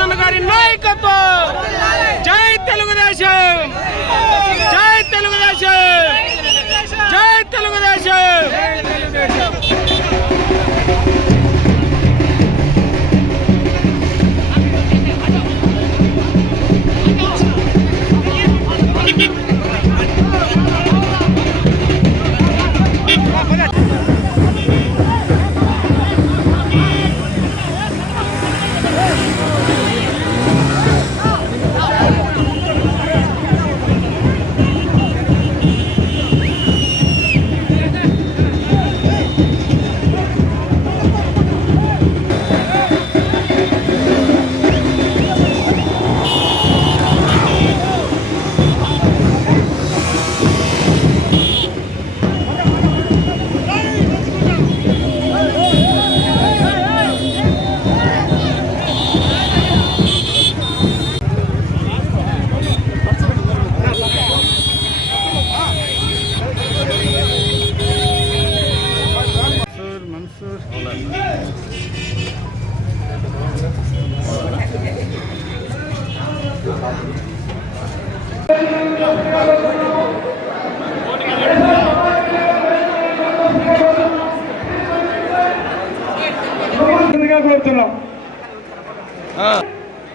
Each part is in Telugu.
యాదన్న గారి నాయకత్వం. జై తెలుగుదేశం, జై తెలుగుదేశం, జై తెలుగుదేశం.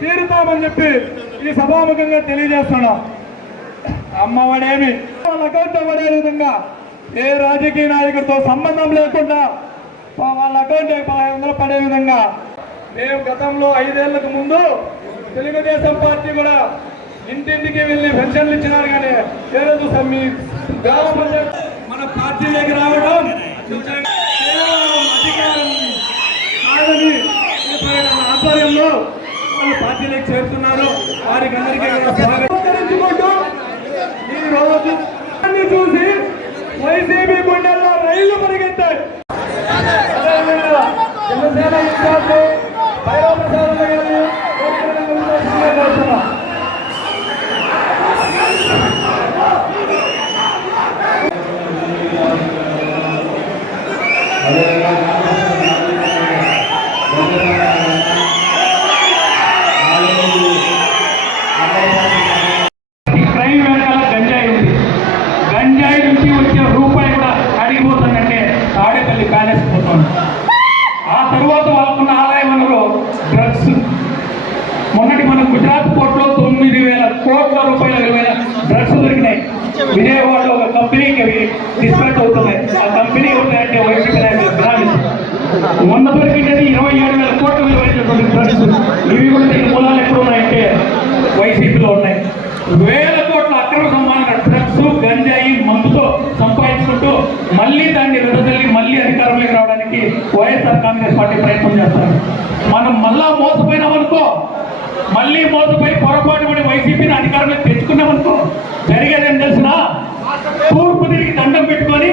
తీరుతామని చెప్పి ఈ సభాముఖంగా తెలియజేస్తున్నాం. అమ్మఒడేమి వాళ్ళ అకౌంట్ పడే విధంగా ఏ రాజకీయ నాయకుడితో సంబంధం లేకుండా వాళ్ళ అకౌంట్ 500 పడే విధంగా మేము గతంలో 5 ఏళ్లకు ముందు తెలుగుదేశం పార్టీ కూడా ఇంటింటికి వెళ్ళి పెన్షన్లు ఇచ్చినారు. కానీ ఏ రోజు మీ గ్రామ పంచాయతీ మన పార్టీలోకి రావడం అధికారం కాదని ఆధ్వర్యంలో వాళ్ళు పార్టీలోకి చేరుతున్నారు. వారికి అందరికీ స్వాగతించుకుంటూ ఈ రోజు చూసి వైసీపీ గుండెల్లో రైళ్లు పరిగెత్తాయి. జనసేన ఇన్ఛార్జ్ భైరవప్రసాద్ గారిని గంజాయి నుంచి వచ్చే రూపాయి కూడా అడిగిపోతుందంటే తాడేపల్లి ప్యాలెస్ పోతుంది. ఆ తరువాత వాళ్ళకున్న ఆదాయ వనరు డ్రగ్స్. మొన్నటి మన గుజరాత్ పోర్టులో 9,000 కోట్ల రూపాయల విలువైన డ్రగ్స్ దొరికినాయి. విజయవాడలో ఒక కంపెనీకి అవి డిస్పాచ్ అవుతున్నాయి. ఆ కంపెనీ ఉన్నాయంటే వైసీపీ నాయకులు. మొన్న దొరికినది 27,000 కోట్ల విలువైనటువంటి డ్రగ్స్. ఇవి కూడా దీని మూలాలు ఎక్కడ ఉన్నాయంటే వైసీపీలో ఉన్నాయి. 1,000 కోట్ల అక్రమ సంబంధ డ్రగ్స్, గంజాయి, మందుతో సంపాదించుకుంటూ మళ్ళీ దాన్ని వెదజల్లి మళ్ళీ అధికారంలోకి రావడానికి వైఎస్ఆర్ కాంగ్రెస్ పార్టీ ప్రయత్నం చేస్తారు. మనం మళ్ళా మోసపోయినామనుకో, మళ్ళీ మోసపోయి పొరపాటు పడి వైసీపీని అధికారంలోకి తెచ్చుకున్నామనుకో జరిగేది ఏం తెలిసిన తూర్పు తిరిగి దండం పెట్టుకొని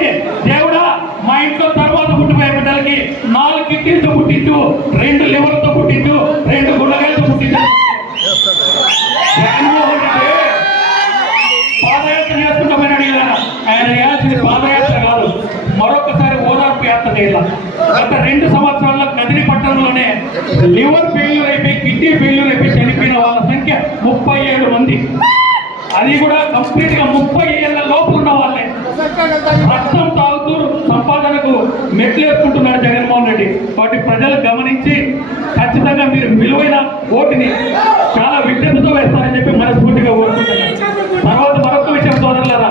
దేవుడా మా ఇంట్లో తర్వాత పుట్టిపోయే బిడ్డలకి 4 కిడ్నీలతో పుట్టించు, 2 లివర్తో పుట్టించు, 2 గుండెకాయలతో పుట్టించు. జగన్మోహన్ రెడ్డి పాదయాత్ర చేసుకుంటామని అడిగారా? ఆయన చేయాల్సింది పాదయాత్ర కాదు, మరొకసారి ఓదార్పు యాత్ర చేయాలి. గత 2 సంవత్సరాల్లో కదిరి పట్టణంలోనే లివర్ ఫెయిల్యూర్ అయిపోయి, కిడ్నీ ఫెయిల్యూర్ అయిపోయి చనిపోయిన వాళ్ళ సంఖ్య 37 మంది. అది కూడా కంప్లీట్ గా 30 ఏళ్ల లోపు ఉన్న వాళ్ళే. రక్తం తాగుతూ సంపాదనకు మెట్లు వేసుకుంటున్నాడు జగన్మోహన్ రెడ్డి. వాటి ప్రజలు గమనించి ఖచ్చితంగా మీరు విలువైన ఓటుని చాలా విజ్ఞతతో వేస్తారని చెప్పి మనస్ఫూర్తిగా కోరుకుంటున్నాను. తర్వాత మరొక విషయం సోదరులారా,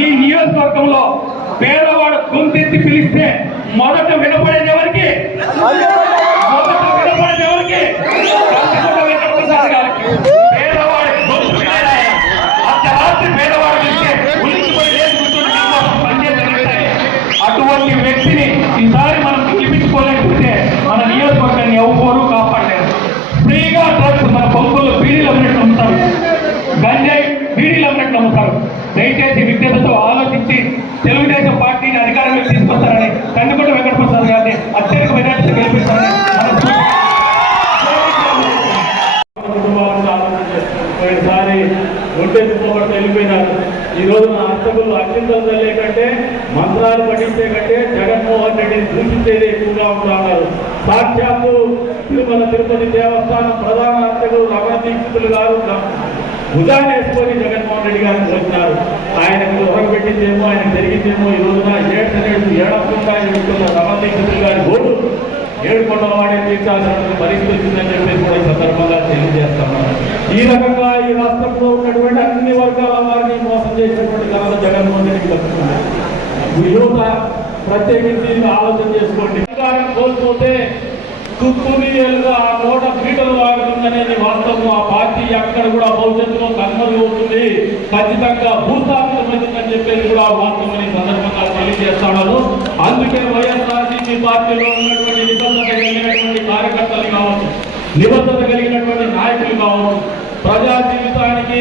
ఈ నియోజకవర్గంలో పేదవాడు గొంతెత్తి పిలిస్తే మొదట వినపడేది ఎవరికి? పేదవాడి గొంతు అర్ధరాత్రి పేదవాడు పిలిస్తే ఉలిసిపడి అటువంటి వ్యక్తిని ఈసారి మనం పిలిపించుకోలేకపోతే మన నియోజకవర్గాన్ని ఎవరు కాపాడలేరు. ఫ్రీగా డ్రగ్స్ మన పంపుల్లో బీడీలు అమ్మినట్టు అమ్ముతారు, గంజాయి బీడీలు అమ్మినట్టు అమ్ముతారు. దయచేసి విజ్ఞతతో ఆలోచించి తెలుగుదేశం పార్టీని అధికారంలోకి తీసుకొస్తారని కందుకుంట వెంకటప్రసాద్ గారిని అత్యధిక మెజార్టీతో గెలిపిస్తారని పోయినసారి ఒంటెత్తుకోబడితే వెళ్ళిపోయినారు. ఈ రోజు నా అర్చకులు అత్యంతలు చల్లే కంటే మంత్రాలు పఠించే కంటే జగన్మోహన్ రెడ్డిని దూషించేది ఎక్కువగా ఉంటున్నారు. సాక్షాత్తు తిరుమల తిరుపతి దేవస్థానం ప్రధాన అర్చకులు రమణ దీక్షితులు గారు భుజాన్ని వేసుకొని జగన్మోహన్ రెడ్డి గారిని వచ్చినారు. ఆయనకు ఉరగబెట్టిందేమో, ఆయన జరిగిందేమో ఈ రోజున ఏడకుండా ఎడుతున్న రమణ దీక్షితులు గారి ఓటు ఏడుకొండల వాడే తీర్చాల్సినటువంటి పరిస్థితి వచ్చిందని చెప్పేసి కూడా ఈ సందర్భంగా తెలియజేస్తున్నాను. ఈ రకంగా ఈ రాష్ట్రంలో ఉన్నటువంటి అన్ని వర్గాల వారిని మోసం చేసినటువంటి ఘనత జగన్మోహన్ రెడ్డికి దక్కుతుంది. యువత ప్రత్యేకించి ఆలోచన చేసుకోండి. అధికారం కోల్పోతే తుత్తునియలుగా ఆ 100 ఫీటలు ఆగుతుందనేది వాస్తవం. ఆ పార్టీ ఎక్కడ కూడా భవిష్యత్తులో కన్మరుగవుతుంది, ఖచ్చితంగా భూస్థాపితమవుతుందని చెప్పేది కూడా వాస్తవం ఈ సందర్భంగా తెలియజేస్తున్నాను. అందుకే వైఎస్ఆర్సీపీ పార్టీలో ఉన్నటువంటి నిబద్ధత కలిగినటువంటి కార్యకర్తలు కావచ్చు, నిబద్ధత కలిగినటువంటి నాయకులు కావచ్చు, ప్రజా జీవితానికి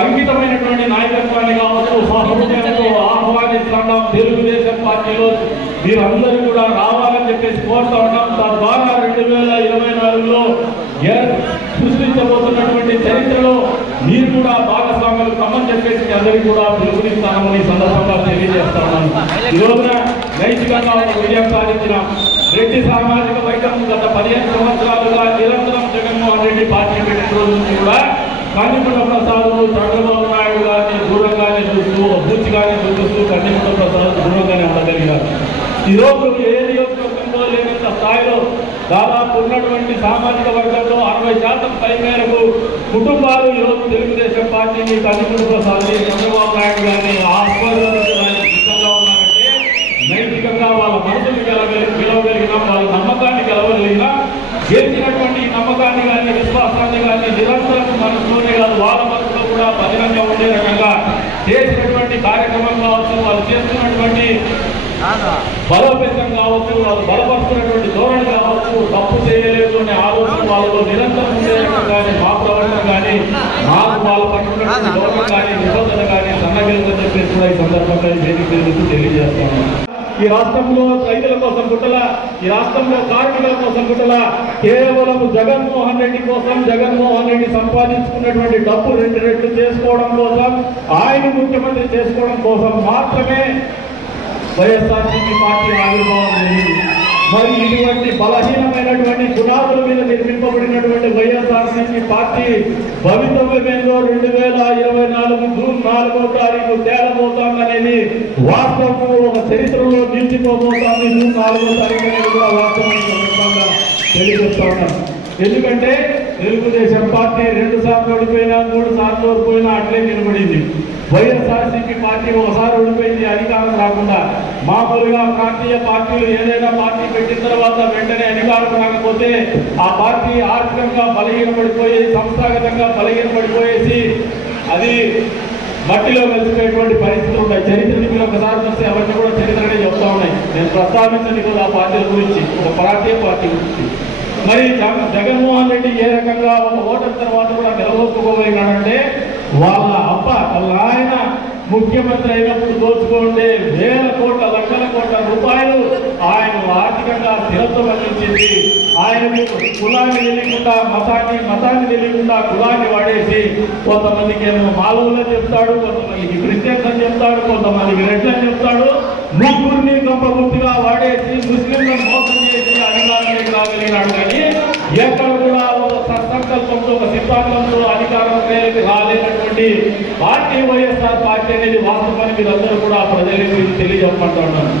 అంకితమైనటువంటి నాయకత్వాన్ని కావచ్చు సహృదయంతో ఆహ్వానిస్తున్నాం. తెలుగుదేశం పార్టీలో మీరందరూ కూడా రావాలని చెప్పేసి కోరుతా ఉన్నాం. తద్వారా 2024లో సృష్టించబోతున్నటువంటి చరిత్రలో మీరు కూడా భాగస్వాములు కమ్మని చెప్పేసి అందరికీ కూడా పిలుపునిస్తామని సందర్భంగా తెలియజేస్తున్నాను. ఈ రోజున నైతికంగా ఒక విజయం సాధించిన రెడ్డి సామాజిక వర్గం గత 15 సంవత్సరాలుగా నిరంతరం జగన్మోహన్ రెడ్డి పార్టీ పెట్టిన రోజు నుంచి కూడా కందికొండ ప్రసాద్ చంద్రబాబు నాయుడు గారిని దూరంగానే చూస్తూ, పూర్తిగానే చూపిస్తూ కందికొండ ప్రసాద్ దూరంగానే ఉండగలిగారు. ఈరోజు ఏ నియోజకవర్గంలో లేనంత స్థాయిలో దాదాపు ఉన్నటువంటి సామాజిక వర్గంలో 60% పై మేరకు కుటుంబాలు ఈరోజు తెలుగుదేశం పార్టీని కందికొండ ప్రసాద్ చంద్రబాబు నాయుడు గారిని ఆస్వాదించడానికి సిద్ధంగా ఉన్నారంటే నైతికంగా వాళ్ళ మనసుని గెలవగలిగినాం, వాళ్ళ నమ్మకాన్ని గెలవగలిగినాం. గెలిచినటువంటి నమ్మకాన్ని కానీ విశ్వాసాన్ని కానీ నిరంతరం మనసులోనే కాదు వాళ్ళ మనసులో కూడా బహిరంగంగా ఉండే రకంగా చేసినటువంటి కార్యక్రమం కావచ్చు, వాళ్ళు చేస్తున్నటువంటి బలోపేతం కావచ్చు, వాళ్ళు బలపరుస్తున్నటువంటి ధోరణి కావచ్చు, తప్పు చేయలేదు అనే ఆలోచన వాళ్ళలో నిరంతరం ఉండే రకం కానీ మా ప్రవర్తన కానీ నాకు వాళ్ళ పట్ల ధోరణి కానీ నిబంధన కానీ సన్నగిలుదని చెప్పేసి కూడా ఈ సందర్భంగా వేదిక తెలియజేస్తాను. ఈ రాష్ట్రంలో రైతుల కోసం పుట్టల, ఈ రాష్ట్రంలో కార్మికుల కోసం పుట్టల, కేవలం జగన్మోహన్ రెడ్డి కోసం, జగన్మోహన్ రెడ్డి సంపాదించుకున్నటువంటి డబ్బు 2 రెట్లు చేసుకోవడం కోసం, ఆయన ముఖ్యమంత్రి చేసుకోవడం కోసం మాత్రమే వైఎస్ఆర్సీపీ పార్టీ ఆవిర్భావం జరిగింది. మరి ఇటువంటి బలహీనమైనటువంటి పునాదుల మీద నిర్మింపబడినటువంటి వైఎస్ఆర్సీపీ పార్టీ భవితవ్యమేందో 2024 జూన్ 4వ తారీఖు తేలబోతోందనేది వాస్తవం. ఒక చరిత్రలో నిలిచిపోబోతోంది జూన్ 4వ తారీఖు అనేది కూడా వాస్తవంగా తెలియజేస్తా ఉన్నాం. ఎందుకంటే తెలుగుదేశం పార్టీ 2 సార్లు ఓడిపోయినా, 3 సార్లు ఓడిపోయినా అట్లే నిలబడింది. వైఎస్ఆర్సీపీ పార్టీ ఒకసారి ఓడిపోయింది అధికారం రాకుండా. మామూలుగా ప్రాంతీయ పార్టీలు ఏదైనా పార్టీ పెట్టిన తర్వాత వెంటనే అధికారం రాకపోతే ఆ పార్టీ ఆర్థికంగా బలహీనపడిపోయి, సంస్థాగతంగా బలహీనపడిపోయేసి అది మట్టిలో కలిసిపోయేటువంటి పరిస్థితులు ఉన్నాయి. చరిత్రని మీరు ఒకసారి చూస్తే అవన్నీ కూడా చరిత్రనే చెప్తా ఉన్నాయి. నేను ప్రస్తావించండి కూడా ఆ పార్టీల గురించి, ఒక ప్రాంతీయ పార్టీ గురించి. మరి జగన్మోహన్ రెడ్డి ఏ రకంగా ఒక ఓటర్ తర్వాత కూడా నిలబోసుకోగలిగినాడంటే వాళ్ళ అబ్బ వాళ్ళ ఆయన ముఖ్యమంత్రి అయినప్పుడు దోచుకోండి వేల కోట్ల లక్షల కోట్ల రూపాయలు ఆయన ఆర్థికంగా స్థిరత్వం అందించింది. ఆయనకు కులాన్ని తెలియకుండా మతాన్ని తెలియకుండా కులాన్ని వాడేసి కొంతమందికి ఏమో మాలవులని చెప్తాడు, కొంతమందికి క్రిస్టియన్స్ అని చెప్తాడు, కొంతమందికి రెడ్లు అని చెప్తాడు. ముగ్గురిని గొప్పగా వాడేసి ముస్లింలను మోసం చేసి అధికారానికి రాగలిగినాడు. కానీ ఎక్కడ కూడా ఒక సత్సంకల్పంతో, ఒక సిద్ధాంతంతో అధికారం రాలేనటువంటి పార్టీ వైఎస్ఆర్ పార్టీ అనేది వాస్తవాన్ని మీరందరూ కూడా ప్రజలకు తెలియజెప్పమంటా ఉన్నాను.